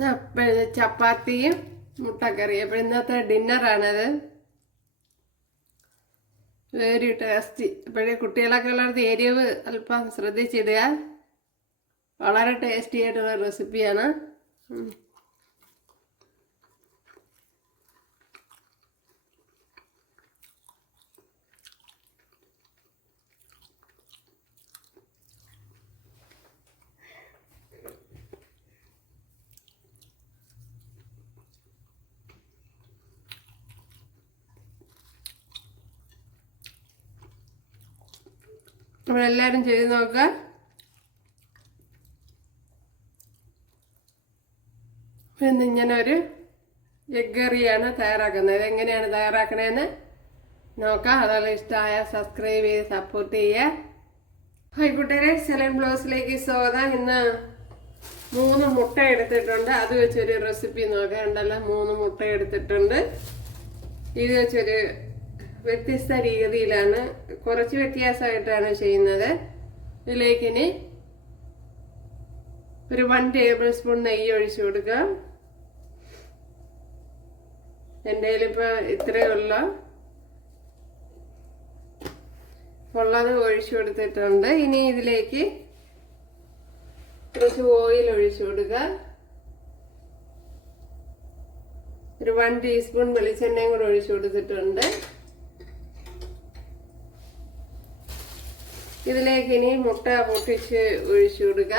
അപ്പോഴ് ചപ്പാത്തിയും മുട്ടക്കറി അപ്പോൾ ഇന്നത്തെ ഡിന്നറാണത്. വെരി ടേസ്റ്റി അപ്പോഴേ കുട്ടികളൊക്കെ ഉള്ളത് എരിവ് അല്പം ശ്രദ്ധിച്ചിടുക. വളരെ ടേസ്റ്റി ആയിട്ടുള്ള റെസിപ്പിയാണ് എല്ലാവരും ചെയ്ത് നോക്കുക പിന്നെ ഇങ്ങനെ ഒരു എഗ് കറിയാണ് തയ്യാറാക്കുന്നത്. എങ്ങനെയാണ് തയ്യാറാക്കണതെന്ന് നോക്കാം. അതുപോലെ ഇഷ്ടമായ സബ്സ്ക്രൈബ് ചെയ്ത് സപ്പോർട്ട് ചെയ്യുക. ഹായ് കൂട്ടുകാരെ സെലൻ ബ്ലൗസിലേക്ക് സ്വാഗതം. ഇന്ന് മൂന്ന് മുട്ട എടുത്തിട്ടുണ്ട്. അത് വെച്ചൊരു റെസിപ്പി നോക്കാം. ഉണ്ടല്ലോ മൂന്ന് മുട്ട എടുത്തിട്ടുണ്ട്. ഇത് വെച്ചൊരു വ്യത്യസ്ത രീതിയിലാണ് കുറച്ച് വ്യത്യാസമായിട്ടാണ് ചെയ്യുന്നത്. ഇതിലേക്ക് ഇനി ഒരു വൺ ടേബിൾ സ്പൂൺ നെയ്യ് ഒഴിച്ചു കൊടുക്കുക. എന്റെ കയ്യിലിപ്പോൾ ഇത്രയേ ഉള്ള. ഉള്ളത് ഒഴിച്ചു കൊടുത്തിട്ടുണ്ട്. ഇനി ഇതിലേക്ക് കുറച്ച് ഓയിൽ ഒഴിച്ചു കൊടുക്കുക. ഒരു വൺ ടീസ്പൂൺ വെളിച്ചെണ്ണയും കൂടെ ഒഴിച്ചു കൊടുത്തിട്ടുണ്ട്. ഇതിലേക്ക് ഇനി മുട്ട പൊട്ടിച്ച് ഒഴിച്ചു കൊടുക്കുക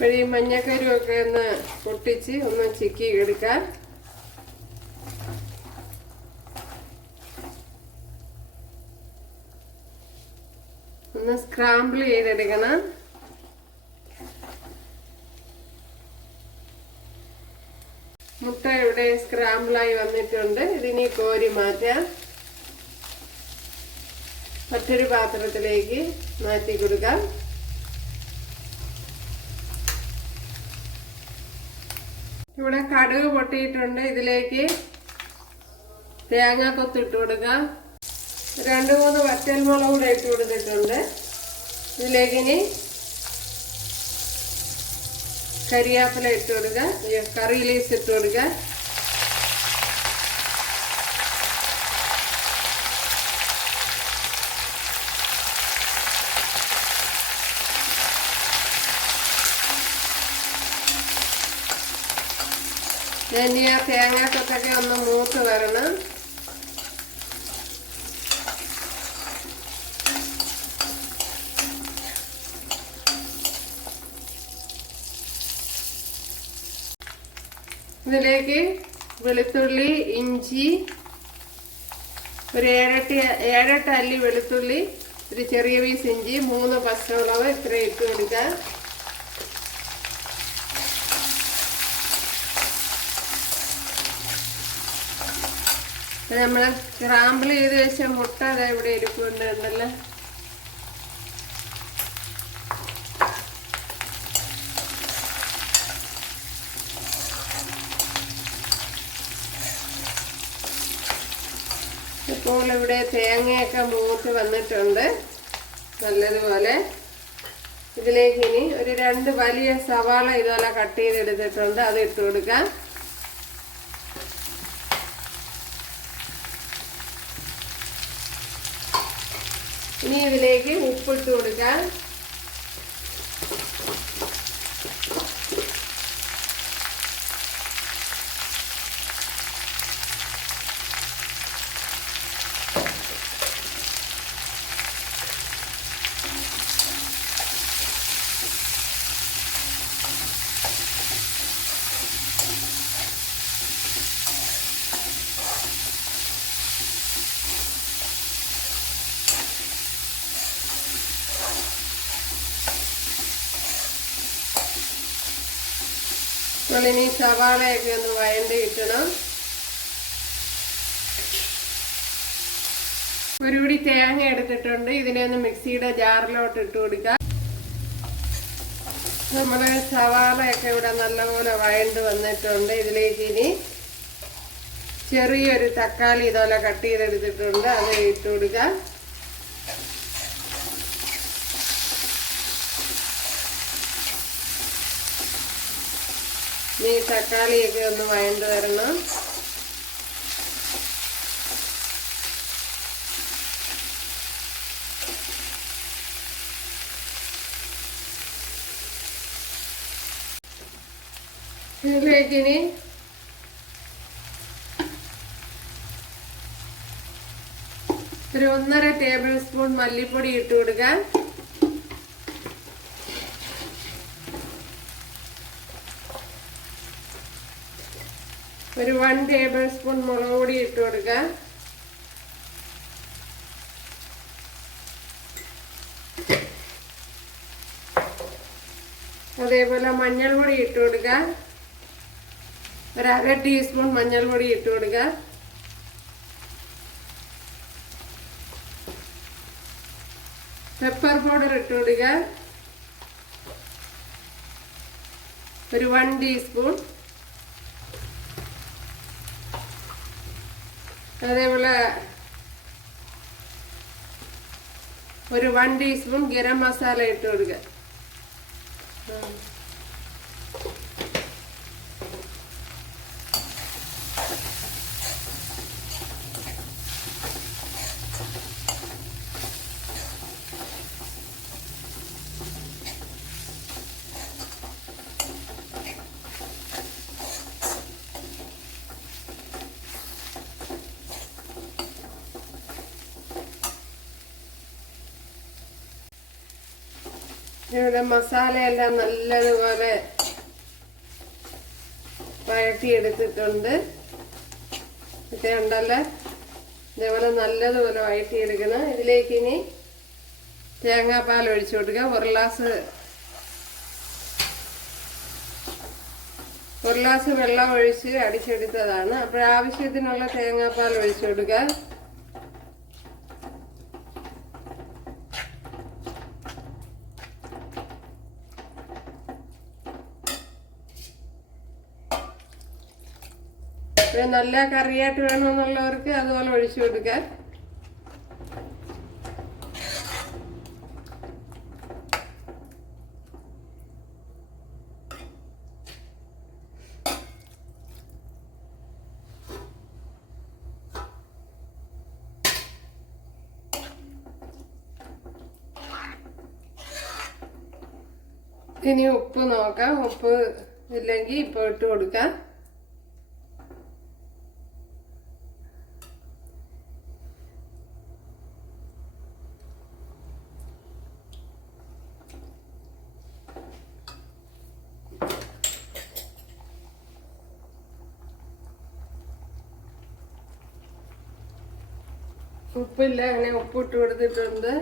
അപ്പോൾ ഈ മഞ്ഞക്കരുമൊക്കെ ഒന്ന് പൊട്ടിച്ച് ഒന്ന് ചിക്കി എടുക്കാം. ഒന്ന് സ്ക്രാമ്പിൾ ചെയ്തെടുക്കണം. മുട്ട ഇവിടെ സ്ക്രാമ്പിളായി വന്നിട്ടുണ്ട്. ഇതിനി കോരി മാറ്റാം. മറ്റൊരു പാത്രത്തിലേക്ക് മാറ്റി കൊടുക്കാം. ഇവിടെ കടുക് പൊട്ടിയിട്ടുണ്ട്. ഇതിലേക്ക് തേങ്ങ കൊത്തിട്ട് കൊടുക്കുക രണ്ട് മൂന്ന് വറ്റൽമുളക് കൂടെ ഇട്ട് കൊടുത്തിട്ടുണ്ട്. ഇതിലേക്ക് ഇനി കരിയാപ്പില ഇട്ട് കൊടുക്കുക കറി ലീസ് ഇട്ട് കൊടുക്കുക ഇനി ആ തേങ്ങാക്കൊക്കെ ഒന്ന് മൂത്ത് വരണം. ഇതിലേക്ക് വെളുത്തുള്ളി ഇഞ്ചി ഒരു ഏഴെട്ട് ഏഴെട്ട് അല്ലി വെളുത്തുള്ളി ഒരു ചെറിയ പീസ് ഇഞ്ചി മൂന്ന് പച്ചമുളക് ഇത്രയും ഇട്ട് കൊടുക്കുക. നമ്മൾ ക്രാമ്പിൾ ചെയ്ത് വെച്ച മുട്ട അതാ ഇവിടെ ഇരിക്കുന്നുണ്ടല്ലോ ഇപ്പോൾ ഇവിടെ തേങ്ങയൊക്കെ മൂത്ത് വന്നിട്ടുണ്ട്. നല്ലതുപോലെ. ഇതിലേക്ക് ഇനി ഒരു രണ്ട് വലിയ സവാള ഇതുപോലെ കട്ട് ചെയ്തെടുത്തിട്ടുണ്ട്. അത് ഇട്ട് കൊടുക്കാം. ഇനി ഇതിലേക്ക് ഉപ്പിട്ട് കൊടുക്കാം. നമ്മളിനി സവാളയൊക്കെ ഒന്ന് വഴണ്ട് കിട്ടണം. ഒരു കൂടി തേങ്ങ എടുത്തിട്ടുണ്ട്. ഇതിനെ ഒന്ന് മിക്സിയുടെ ജാറിലോട്ട് ഇട്ട് കൊടുക്കാം. നമ്മൾ സവാളയൊക്കെ ഇവിടെ നല്ലപോലെ വഴണ്ട് വന്നിട്ടുണ്ട്. ഇതിലേക്ക് ഇനി ചെറിയൊരു തക്കാളി ഇതുപോലെ കട്ട് ചെയ്തെടുത്തിട്ടുണ്ട്. അത് ഇട്ട് കൊടുക്കാം. ഈ തക്കാളിയൊക്കെ ഒന്ന് വഴണ്ട് വരണം. ഇതിലേക്കിനി ഒരു ഒന്നര ടേബിൾ സ്പൂൺ മല്ലിപ്പൊടി ഇട്ട് കൊടുക്കാം. ഒരു വൺ ടേബിൾ സ്പൂൺ മുളക് പൊടി ഇട്ട് കൊടുക്കുക അതേപോലെ മഞ്ഞൾ പൊടി ഇട്ട് കൊടുക്കുക ഒരു അര ടീസ്പൂൺ മഞ്ഞൾ പൊടി ഇട്ട് കൊടുക്കുക പെപ്പർ പൗഡർ ഇട്ട് കൊടുക്കുക ഒരു വൺ ടീസ്പൂൺ അതേപോലെ ഒരു വൺ ടീസ്പൂൺ ഗരം മസാല ഇട്ട് കൊടുക്കുക. ഇവിടെ മസാലയെല്ലാം നല്ലതുപോലെ വഴറ്റിയെടുത്തിട്ടുണ്ട്. ഇത് ഉണ്ടല്ലോ ഇതേപോലെ നല്ലതുപോലെ വഴറ്റിയെടുക്കണം. ഇതിലേക്ക് ഇനി തേങ്ങാപ്പാൽ ഒഴിച്ചു കൊടുക്കുക. ഒരു ഗ്ലാസ് ഒരു ഗ്ലാസ് വെള്ളം ഒഴിച്ച് അടിച്ചെടുത്തതാണ്. അപ്പോൾ ആവശ്യത്തിനുള്ള തേങ്ങാപ്പാൽ ഒഴിച്ചു കൊടുക്കുക. നല്ല കറിയായിട്ട് വേണമെന്നുള്ളവർക്ക് അതുപോലെ ഒഴിച്ചു കൊടുക്കാൻ ഇനി ഉപ്പ് നോക്കാം. ഉപ്പ് ഇല്ലെങ്കിൽ ഇപ്പോൾ ഇട്ട് കൊടുക്കാം. ഉപ്പില്ല അങ്ങനെ ഉപ്പിട്ട് കൊടുത്തിട്ടുണ്ട്.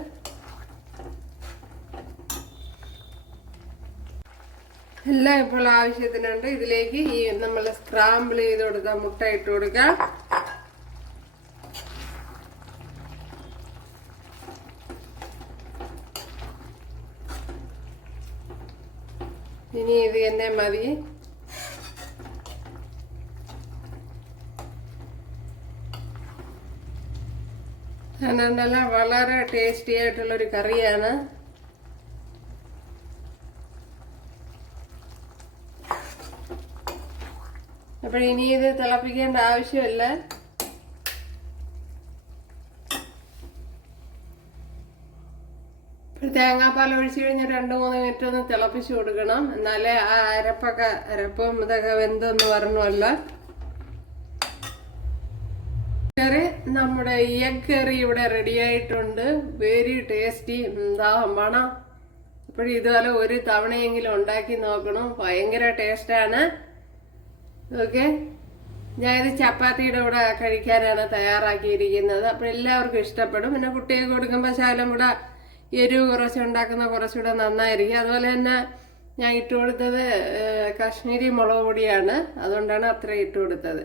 എല്ലാം ഇപ്പോൾ ആവശ്യത്തിനുണ്ട്. ഇതിലേക്ക് ഈ നമ്മൾ സ്ക്രാമ്പിൾ ചെയ്ത് കൊടുക്കുക മുട്ട ഇട്ട് കൊടുക്കാം. ഇനി ഇത് തന്നെ മതി. നല്ല വളരെ ടേസ്റ്റി ആയിട്ടുള്ളൊരു കറിയാണ്. അപ്പോൾ ഇനി ഇത് തിളപ്പിക്കേണ്ട ആവശ്യമില്ല. തേങ്ങാപ്പാൽ ഒഴിച്ച് കഴിഞ്ഞ് രണ്ട് മൂന്ന് മിനിറ്റ് ഒന്ന് തിളപ്പിച്ച് കൊടുക്കണം. എന്നാലേ ആ അരപ്പൊക്കെ അരപ്പും ഇതൊക്കെ വെന്തെന്ന് വരണമല്ലോ കറി നമ്മുടെ എഗ് കറി ഇവിടെ റെഡി ആയിട്ടുണ്ട്. വെരി ടേസ്റ്റി എന്താ മണം ഇപ്പോഴും ഇതുപോലെ ഒരു തവണയെങ്കിലും ഉണ്ടാക്കി നോക്കണം. ഭയങ്കര ടേസ്റ്റാണ് ഓക്കെ ഞാനിത് ചപ്പാത്തിയുടെ കൂടെ കഴിക്കാനാണ് തയ്യാറാക്കിയിരിക്കുന്നത്. അപ്പോൾ എല്ലാവർക്കും ഇഷ്ടപ്പെടും. പിന്നെ കുട്ടികൾക്ക് കൊടുക്കുമ്പോൾ ശകലം കൂടെ എരിവ് കുറച്ച് ഉണ്ടാക്കുന്ന കുറച്ചുകൂടെ നന്നായിരിക്കും. അതുപോലെ തന്നെ ഞാൻ ഇട്ട് കൊടുത്തത് മുളക് പൊടിയാണ്. അതുകൊണ്ടാണ് അത്ര ഇട്ട് കൊടുത്തത്.